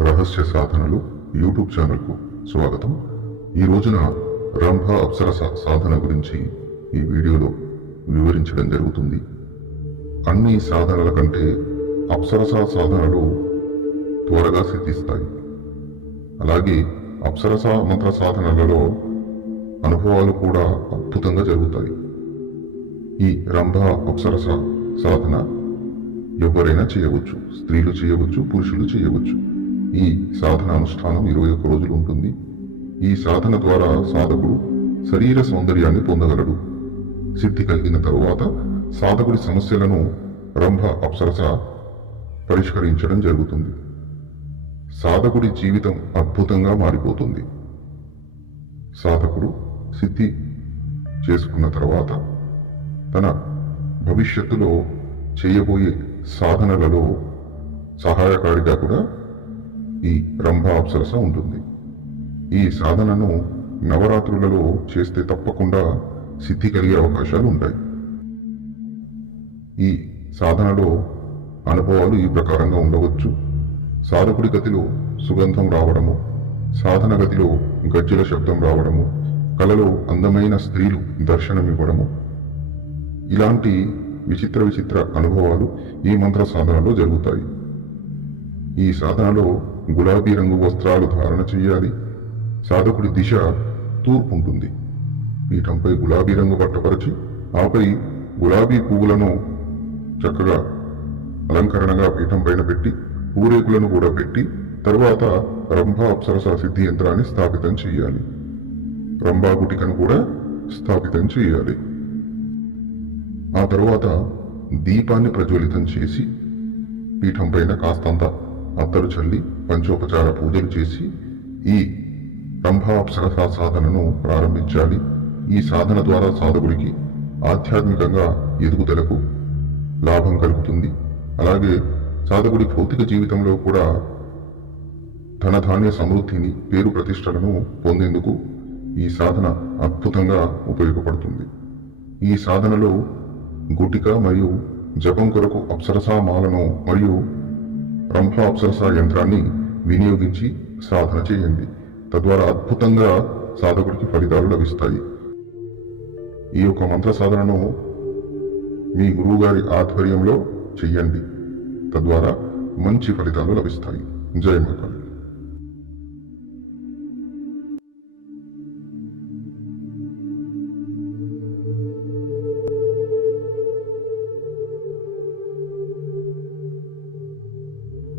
రహస్య సాధనలు యూట్యూబ్ ఛానల్కు స్వాగతం. ఈ రోజున రంభ అప్సరస సాధన గురించి ఈ వీడియోలో వివరించడం జరుగుతుంది. అన్ని సాధనల కంటే అప్సరస సాధనలు త్వరగా సిద్ధిస్తాయి. అలాగే అప్సరస మంత్ర సాధనలలో అనుభవాలు కూడా అద్భుతంగా జరుగుతాయి. ఈ రంభ అప్సరస సాధన ఎవరైనా చేయవచ్చు. స్త్రీలు చేయవచ్చు పురుషులు చేయవచ్చు. ఈ సాధన అనుష్ఠానం ఇరవై ఒక్క రోజులు ఉంటుంది. ఈ సాధన ద్వారా సాధకుడు శరీర సౌందర్యాన్ని పొందగలడు. సిద్ధి కలిగిన తరువాత సాధకుడి సమస్యలను రంభ అప్సరస పరిష్కరించడం జరుగుతుంది. సాధకుడి జీవితం అద్భుతంగా మారిపోతుంది. సాధకుడు సిద్ధి చేసుకున్న తర్వాత తన భవిష్యత్తులో చేయబోయే సాధనలలో సహాయకారిగా కూడా ఈ రంభ అప్సరస ఉంటుంది. ఈ సాధనను నవరాత్రులలో చేస్తే తప్పకుండా సిద్ధి కలిగే అవకాశాలు ఉంటాయి. ఈ సాధనలో అనుభవాలు ఈ ప్రకారంగా ఉండవచ్చు. సాధకుడి గతిలో సుగంధం రావడము సాధన గతిలో గజ్జల శబ్దం రావడము కలలో అందమైన స్త్రీలు దర్శనమివ్వడము. ఇలాంటి విచిత్ర విచిత్ర అనుభవాలు ఈ మంత్ర సాధనలో జరుగుతాయి. ఈ సాధనలో గులాబీ రంగు వస్త్రాలు ధారణ చేయాలి. సాధకుడి దిశ తూర్పు ఉంటుంది పీఠంపై గులాబీ రంగు పట్టపరిచి ఆపై గులాబీ పువ్వులను చక్కగా అలంకరణగా పీఠం పైన పెట్టి పూరేకులను కూడా పెట్టి తరువాత రంభా అప్సరస సిద్ధి యంత్రాన్ని స్థాపితం చేయాలి. రంభా గుటికను కూడా స్థాపితం చేయాలి. ఆ తరువాత దీపాన్ని ప్రజ్వలితం చేసి పీఠం పైన కాస్తంత అత్తరు చల్లి పంచోపచార పూజలు చేసి ఈ రంభాప్సరస సాధనను ప్రారంభించాలి. ఈ సాధన ద్వారా సాధకుడికి ఆధ్యాత్మికంగా ఎదుగుదలకు లాభం కలుగుతుంది. అలాగే సాధకుడి భౌతిక జీవితంలో కూడా ధనధాన్య సమృద్ధిని పేరు ప్రతిష్టలను పొందేందుకు ఈ సాధన అద్భుతంగా ఉపయోగపడుతుంది. ఈ సాధనలో గుటిక మరియు జపం కొరకు అప్సరసా మాలను మరియు రంభ అప్సరసా యంత్రాన్ని వినియోగించి సాధన చేయండి. తద్వారా అద్భుతంగా సాధకుడికి ఫలితాలు లభిస్తాయి. ఈ యొక్క మంత్ర సాధనను మీ గురువుగారి ఆధ్వర్యంలో చెయ్యండి. తద్వారా మంచి ఫలితాలు లభిస్తాయి. జయ మాతాలి